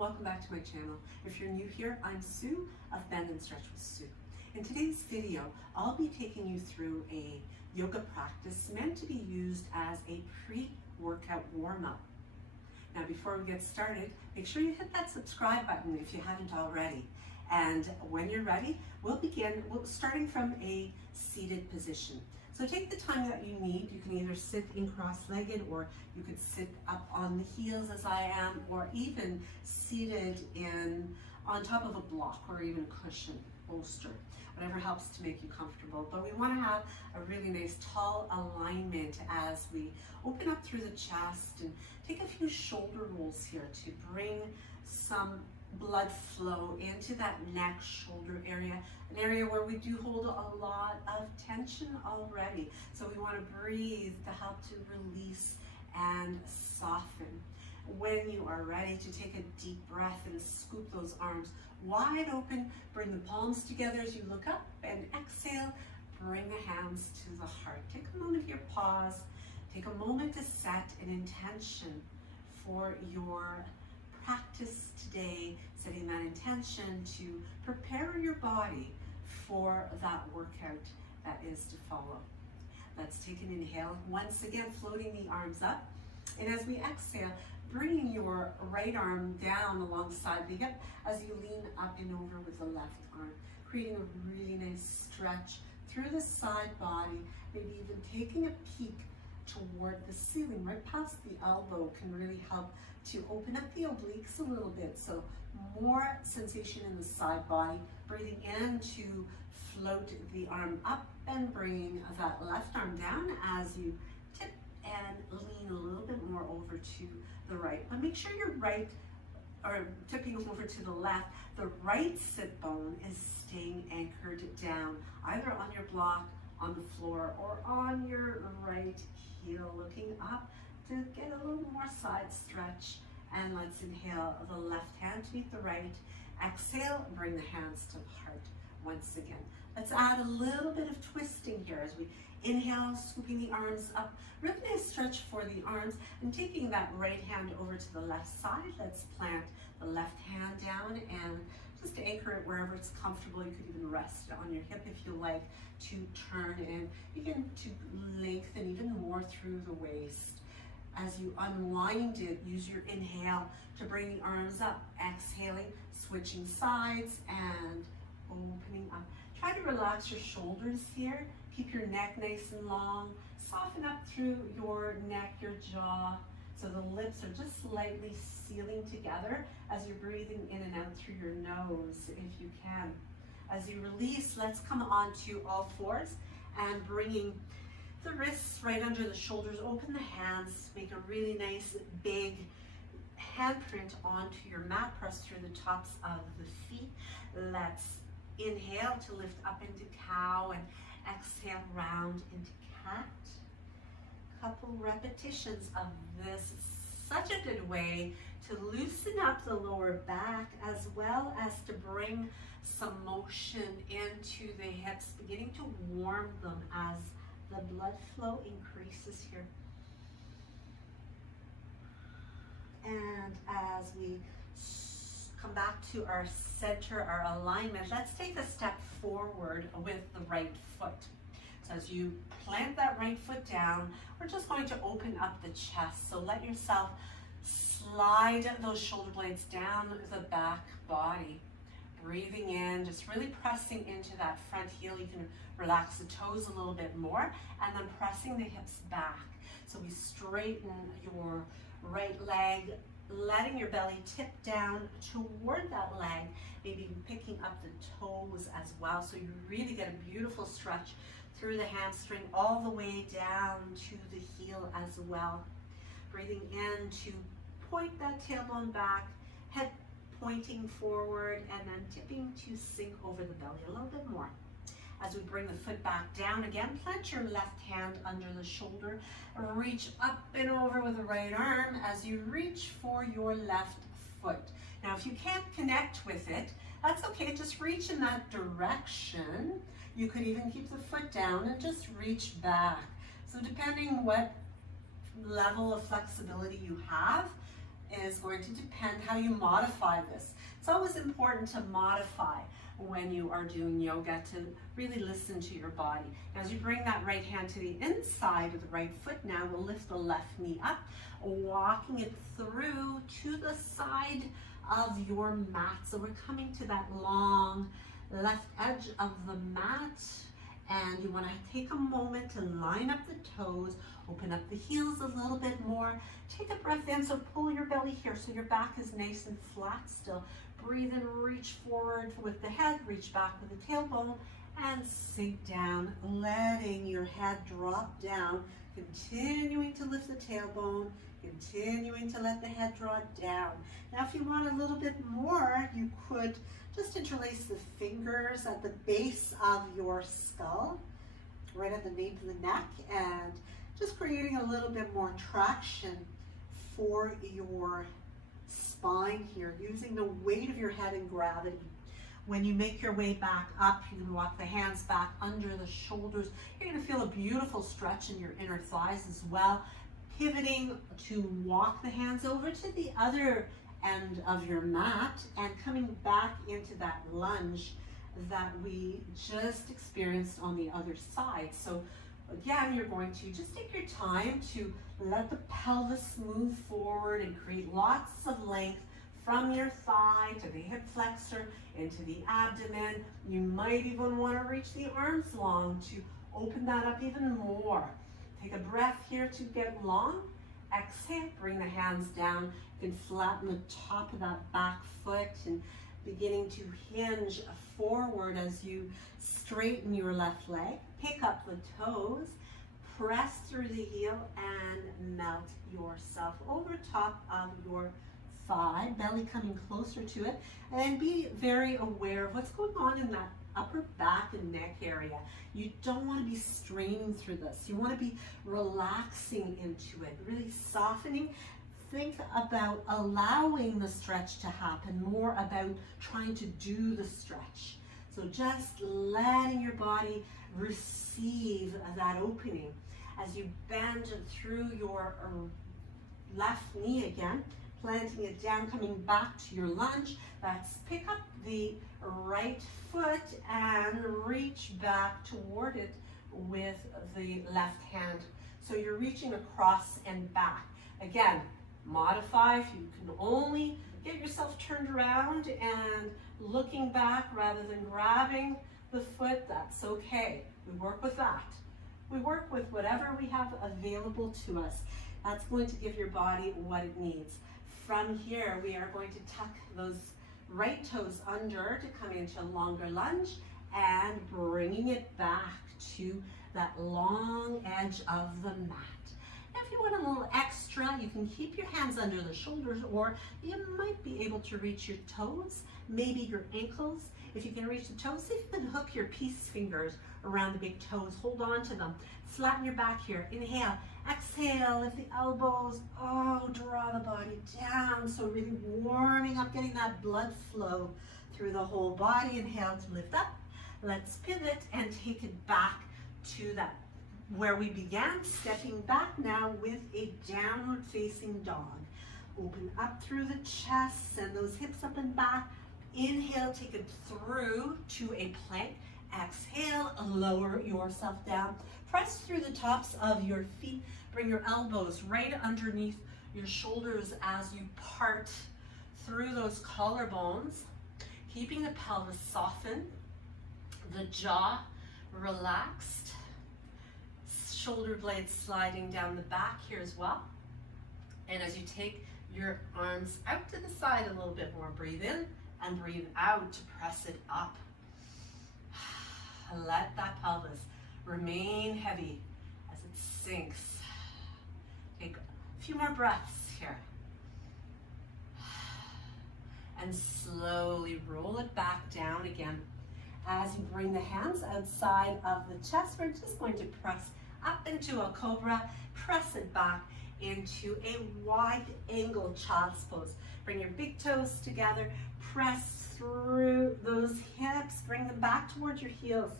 welcome back to my channel. If you're new here, I'm Sue of Bendnstretch with Sue. In today's video, I'll be taking you through a yoga practice meant to be used as a pre-workout warm-up. Now before we get started, make sure you hit that subscribe button if you haven't already. And when you're ready, we'll begin starting from a seated position. So take the time that you need. You can either sit in cross-legged, or you could sit up on the heels as I am, or even seated on top of a block or even cushion, bolster, whatever helps to make you comfortable. But we want to have a really nice tall alignment as we open up through the chest and take a few shoulder rolls here to bring some blood flow into that neck, shoulder area, an area where we do hold a lot of tension already. So we want to breathe to help to release and soften. When you are ready to take a deep breath and scoop those arms wide open, bring the palms together as you look up, and exhale, bring the hands to the heart. Take a moment here, pause, take a moment to set an intention for your practice today, setting that intention to prepare your body for that workout that is to follow. Let's take an inhale, once again floating the arms up, and as we exhale, bringing your right arm down alongside the hip as you lean up and over with the left arm, creating a really nice stretch through the side body, maybe even taking a peek toward the ceiling, right past the elbow can really help to open up the obliques a little bit. So more sensation in the side body, breathing in to float the arm up and bringing that left arm down as you tip and lean a little bit more over to the right. But make sure you're right, or tipping over to the left, the right sit bone is staying anchored down, either on your block, on the floor, or on your right heel, looking up to get a little more side stretch. And let's inhale the left hand to meet the right. Exhale, bring the hands to the heart once again. Let's add a little bit of twisting here as we inhale, scooping the arms up. Really nice stretch for the arms, and taking that right hand over to the left side. Let's plant the left hand down and just anchor it wherever it's comfortable. You could even rest it on your hip if you like, to turn and begin to lengthen even more through the waist. As you unwind it, use your inhale to bring the arms up, exhaling, switching sides and opening up. Try to relax your shoulders here. Keep your neck nice and long. Soften up through your neck, your jaw, so the lips are just slightly sealing together as you're breathing in and out through your nose, if you can. As you release, let's come onto all fours and bringing the wrists right under the shoulders, open the hands, make a really nice big handprint onto your mat, press through the tops of the feet. Let's inhale to lift up into cow and exhale round into cat. Couple repetitions of this. Such a good way to loosen up the lower back, as well as to bring some motion into the hips, beginning to warm them as the blood flow increases here. And as we come back to our center, our alignment, let's take a step forward with the right foot. So as you plant that right foot down, we're just going to open up the chest. So let yourself slide those shoulder blades down the back body. Breathing in, just really pressing into that front heel. You can relax the toes a little bit more, and then pressing the hips back. So we straighten your right leg, letting your belly tip down toward that leg, maybe picking up the toes as well. So you really get a beautiful stretch through the hamstring all the way down to the heel as well. Breathing in to point that tailbone back, head pointing forward, and then tipping to sink over the belly a little bit more. As we bring the foot back down again, plant your left hand under the shoulder, reach up and over with the right arm as you reach for your left foot. Now if you can't connect with it, that's okay, just reach in that direction. You could even keep the foot down and just reach back. So depending what level of flexibility you have, is going to depend how you modify this. It's always important to modify when you are doing yoga, to really listen to your body. As you bring that right hand to the inside of the right foot, now we'll lift the left knee up, walking it through to the side of your mat. So we're coming to that long left edge of the mat, and you want to take a moment to line up the toes, open up the heels a little bit more. Take a breath in, so pull your belly here so your back is nice and flat still. Breathe in, reach forward with the head, reach back with the tailbone, and sink down, letting your head drop down, continuing to lift the tailbone, continuing to let the head drop down. Now, if you want a little bit more, you could just interlace the fingers at the base of your skull, right at the nape of the neck, and just creating a little bit more traction for your spine here, using the weight of your head and gravity. When you make your way back up, you can walk the hands back under the shoulders. You're going to feel a beautiful stretch in your inner thighs as well. Pivoting to walk the hands over to the other end of your mat and coming back into that lunge that we just experienced on the other side. So again, you're going to just take your time to let the pelvis move forward and create lots of length from your thigh to the hip flexor into the abdomen. You might even want to reach the arms long to open that up even more. Take a breath here to get long. Exhale, bring the hands down. You can flatten the top of that back foot and beginning to hinge forward as you straighten your left leg. Pick up the toes, press through the heel, and melt yourself over top of your thigh, belly coming closer to it, and be very aware of what's going on in that upper back and neck area. You don't want to be straining through this. You want to be relaxing into it, really softening. Think about allowing the stretch to happen, more about trying to do the stretch. So just letting your body receive that opening. As you bend through your left knee again, planting it down, coming back to your lunge. Let's pick up the right foot and reach back toward it with the left hand. So you're reaching across and back. Again, modify if you can only get yourself turned around and looking back rather than grabbing the foot, that's okay. We work with that. We work with whatever we have available to us. That's going to give your body what it needs. From here, we are going to tuck those right toes under to come into a longer lunge and bringing it back to that long edge of the mat. Now, if you want a little extra, you can keep your hands under the shoulders, or you might be able to reach your toes, maybe your ankles. If you can reach the toes, see if you can hook your peace fingers around the big toes. Hold on to them. Flatten your back here. Inhale. Exhale. Lift the elbows. Oh, draw the body down. So really warming up, getting that blood flow through the whole body. Inhale to lift up. Let's pivot and take it back to that where we began, stepping back now with a downward facing dog. Open up through the chest, send those hips up and back. Inhale, take it through to a plank. Exhale, lower yourself down. Press through the tops of your feet. Bring your elbows right underneath your shoulders as you part through those collarbones, keeping the pelvis softened, the jaw relaxed, shoulder blades sliding down the back here as well. And as you take your arms out to the side a little bit more, breathe in and breathe out to press it up. Let that pelvis remain heavy as it sinks. Take a few more breaths here. And slowly roll it back down again. As you bring the hands outside of the chest, we're just going to press up into a cobra, press it back into a wide angle child's pose. Bring your big toes together, press through those hips, bring them back towards your heels.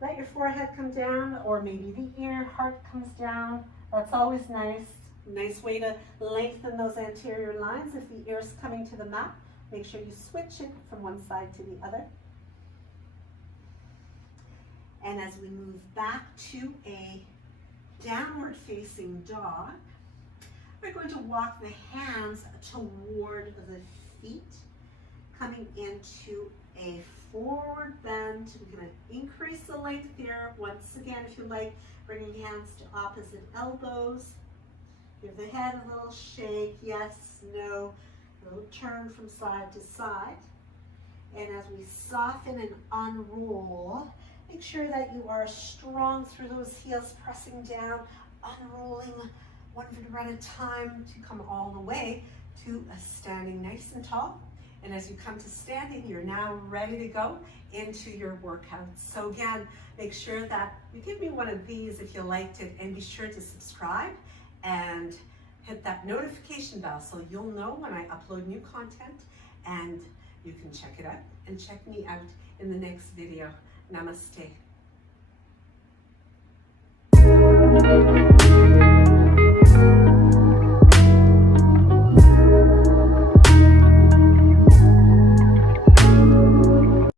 Let your forehead come down, or maybe the ear, heart comes down. That's always nice. Nice way to lengthen those anterior lines. If the ear's coming to the mat, make sure you switch it from one side to the other. And as we move back to a downward facing dog, we're going to walk the hands toward the feet, coming into a forward bend. We're going to increase the length here. Once again, if you like, bringing hands to opposite elbows. Give the head a little shake, yes, no, a little turn from side to side. And as we soften and unroll, make sure that you are strong through those heels, pressing down, unrolling one vertebra at a time to come all the way to a standing nice and tall. And as you come to standing, you're now ready to go into your workout. So again, make sure that you give me one of these if you liked it, and be sure to subscribe and hit that notification bell so you'll know when I upload new content, and you can check it out and check me out in the next video. Namaste.